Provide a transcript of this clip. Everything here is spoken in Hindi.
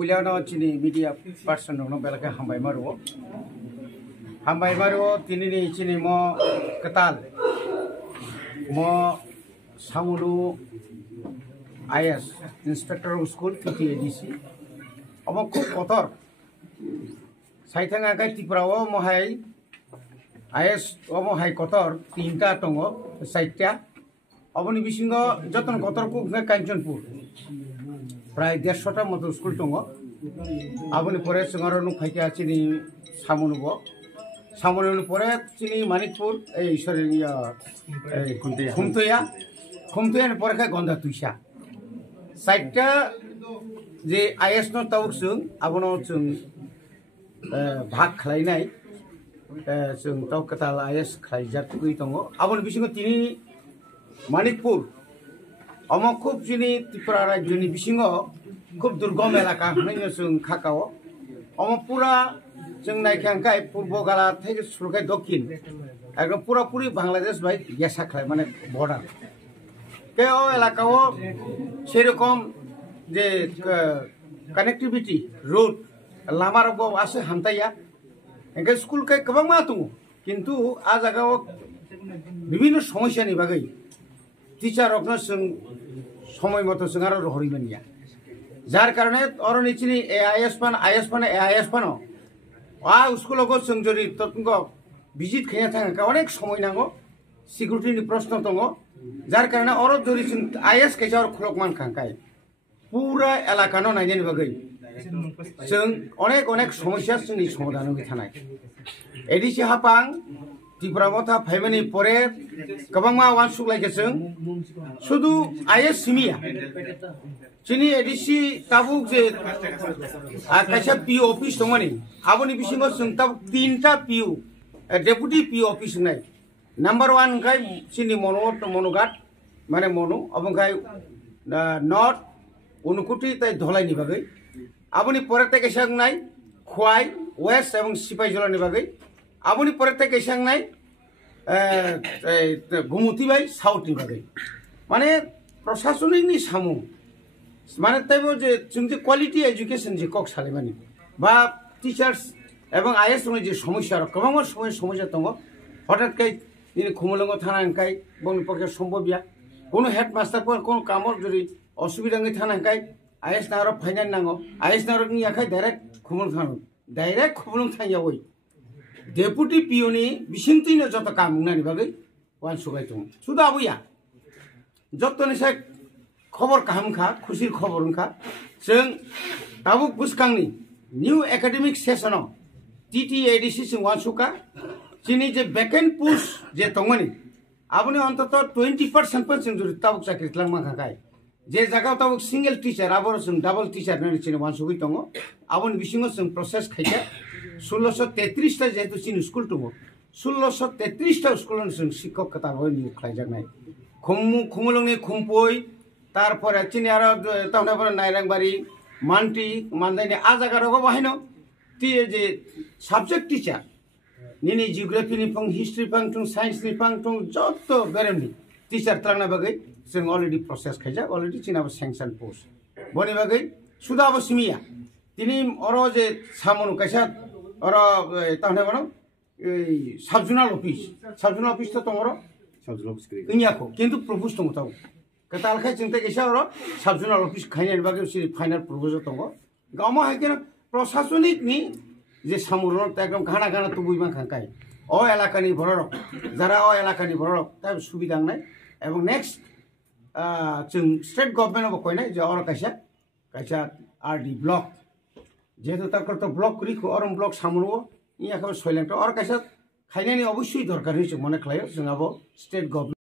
Puliano chini media person no belaka hambai maru tini ni chini mo ketal mo samulu IS inspector of school TTADC omo khub kotor saithanga kai tiprawo mo hai IS omo hai kotor tinta tongo saitya oboni bisingo joton kotor ku Kanchanpur প্রায় 150টার মতো স্কুল দङ আবনি পরে সিঙ্গারनु ফাইকা চিনি সামনুব পরে চিনি মানিকপুর এই সরি খুমতয়া পরে খায় গন্ধা তুইসা সাইটটা যে আইএস ন তাউক जों আবনো जों ভাগ খালাইনাই जों তাও কাতাল আইএস খাইজাত গই দङ আবনি বিসিঙ্গ তিনি Manikpur Omo khub jini Tripura rajyoni bisingo khub durgom elaka honaino जों khakao omo pura जों naikangkai purbo gala theke surukai dokhin ekdom purapuri Bangladesh bai gesa khlai mane border ke o elakao serokom je connectivity road lamar bo ase hamtaiya engke school kai kabang ma tungu kintu a jagao bibhinno সমস্যা ni bagai টিচার রকম সময় মতো সঙ্গার হরিমানিয়া যার কারণে অরনি চিনি আইএস পান স্কুলগো जों যদি ততঙ্গ ভিজিট খেয়ে থাকা অনেক সময় নাঙ্গো সিকিউরিটিনি প্রশ্ন দङ যার কারণে অর যদি जों আইএস কেজার খুলকমান খাঙ্কাই পুরা এলাকানো নাইনি বাগৈ जों অনেক সমস্যা जोंनि সমাধান হই থানাই ADC হাপাং Tripura mota faimani pore kabangma wan suklaike जों শুধু আইএস সিমিয়া চিনি এডিসি তাবুক যে কাইসা পিও অফিস দङনি আবনি बिसिङो जों ताब तीनटा पिओ डेपुटी पिओ অফিস নাই নাম্বার 1 গাই চিনি মনোগাট মানে মনো অবংগাই নর্থ অনুকুটি তাই ধলাইনি বাগৈ আবনি পরেতে কাইসা নাই খোয়াই ওয়েস্ট এবং সিপাইজলানি বাগৈ আবনি পরেতে কাইসা নাই গুমতি বাই সাউথনি বাগৈ মানে প্রশাসনিকনি সামু মানে তাইবো যে जों যে কোয়ালিটি এডুকেশন যে কক সালিমানি বা টিচার্স এবং আইএস এর যে সমস্যা কমার সমস্যা দङ হঠাৎ কাই নিনি খুমলঙ্গ থানাঙ্কাই বনি পক্ষে সম্ভবইয়া কোনো হেডমাস্টার পর কোন কামর যদি অসুবিধাঙ্গি থানাঙ্কাই আইএস নার ফাইনাল নাঙ্গো আইএস নার নি আখাই ডাইরেক্ট খুমলং থাইয়া ওই डेपुटी पिओनी बिसिंतिनो जत काम नानि बागै वान सुगाय दङ सुदा आबैया जतनि साय खबर काहामखा खुसिर खबरखा जों दाबु बुसखांनि निउ एकाडेमिक सेसनाव टीटीएडीसी जों वान सुका चिनि जे वेकेंट पोस्ट जे दङनि आबनि अन्तत 20% पर जों जुरि ताबुक चाकरि खालामखांखाय जे जागाव ताबुक सिंगल टीचार आबर जों डाबल टीचार नानि चिनि वान सुगै दङ आबनि बिसिङो जों प्रसेस खायजा 1633টা যেহেতু চিনি স্কুল দङ 1633টা স্কুলন जों শিক্ষক কাতার হই নিয়োগ খাইজানাय খুমলংনি খুমপই তারপরে চিনি আর তাহলে নাইরাংবাড়ি মানটি মানদাইনি আ জায়গারগো বাহাইনো তি যে সাবজেক্ট টিচার নিনি জিওগ্রাফিনি ফং হিস্ট্রি ফং টং সায়েন্सनि ফং টং যত বেরেমনি টিচার ত্রাংনা বাगै जों অলরেডি প্রসেস খাইজা অলরেডি চিনাবো স্যাংশন পোস্ট বনি বাगै সুদাবো সিমিয়া তিনি অর যে সামনু কাইসা और ताहने बनो सबजुनाल ऑफिस तो तंगरो सबजुनाल ऑफिस इनियाखो किंतु प्रपोज दङ ताव कताल खाय चिंता कैसा और सबजुनाल ऑफिस खायनानि बागै सि फाइनल प्रपोज दङ गावमा हायकेन प्रशासनिक नि जे सामुरन एकदम घाना तुबुइमा खांकाय अ एलाकानि बररक जारा अ एलाकानि बररक ता सुबिदा नाय एवं नेक्स्ट जों स्टेट गभर्नमेन्ट अब कयनाय जे और कायसा आरडी ब्लक যেহেতু তারপর তো ব্লক করি অরম ব্লক সামনো ই একেবারে সইলেংটা ওর কাছে খাইনানি অবশ্যই দরকার হয়েছে মনে খাইও जोंहाबो स्टेट गभर्नमेंट